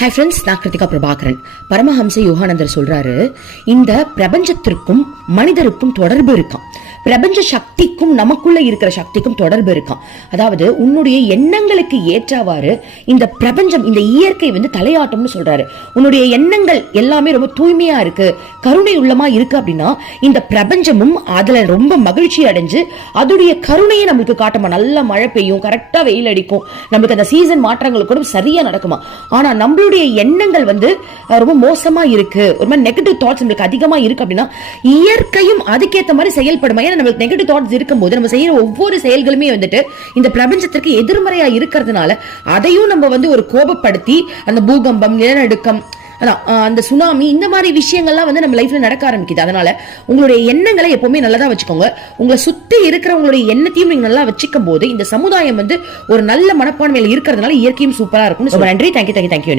Hi friends, நான் கிருத்திகா பிரபாகரன். பரமஹம்ச யோகானந்தர் சொல்றாரு, இந்த பிரபஞ்சத்திற்கும் மனிதருக்கும் தொடர்பு இருக்காம். பிரபஞ்ச சக்திக்கும் நமக்குள்ள இருக்கிற சக்திக்கும் தொடர்பு இருக்காம். அதாவது உன்னுடைய எண்ணங்களுக்கு ஏற்றவாறு இந்த பிரபஞ்சம், இந்த இயற்கை தலையாட்டம்னு சொல்றாரு. உன்னுடைய எண்ணங்கள் எல்லாமே ரொம்ப தூய்மையா இருக்கு, கருணை உள்ளமா இருக்கு அப்படின்னா இந்த பிரபஞ்சமும் அதுல ரொம்ப மகிழ்ச்சி அடைஞ்சு அதோடைய கருணையை நம்மளுக்கு காட்டுமா. நல்ல மழை பெய்யும், கரெக்டா வெயில் அடிக்கும், நம்மளுக்கு அந்த சீசன் மாற்றங்கள் கூட சரியா நடக்குமா. ஆனா நம்மளுடைய எண்ணங்கள் ரொம்ப மோசமா இருக்கு, ஒரு மாதிரி நெகட்டிவ் தாட்ஸ் நம்மளுக்கு அதிகமா இருக்கு அப்படின்னா இயற்கையும் அதுக்கேற்ற மாதிரி செயல்படுமா. ஏன்னா நம்மளுக்கு நெகட்டிவ் தாட்ஸ் இருக்கும்போது நம்ம செய்யற ஒவ்வொரு செயல்களுமே இந்த பிரபஞ்சத்திற்கு எதிர்மறையா இருக்கிறதுனால அதையும் நம்ம ஒரு கோபப்படுத்தி அந்த பூகம்பம், நிலநடுக்கம், அந்த சுனாமி, இந்த மாதிரி விஷயங்கள்லாம் நம்ம லைஃப்ல நடக்க ஆரம்பிக்குது. அதனால உங்களுடைய எண்ணங்களை எப்பவுமே நல்லதா வச்சுக்கோங்க. உங்களை சுத்தி இருக்கிறவங்களுடைய எண்ணத்தையும் நீங்க நல்லா வச்சுக்கும் போது இந்த சமுதாயம் ஒரு நல்ல மனப்பான்மையில இருக்கிறதுனால இயற்கையும் சூப்பரா இருக்கும். நன்றி. தேங்க்யூ.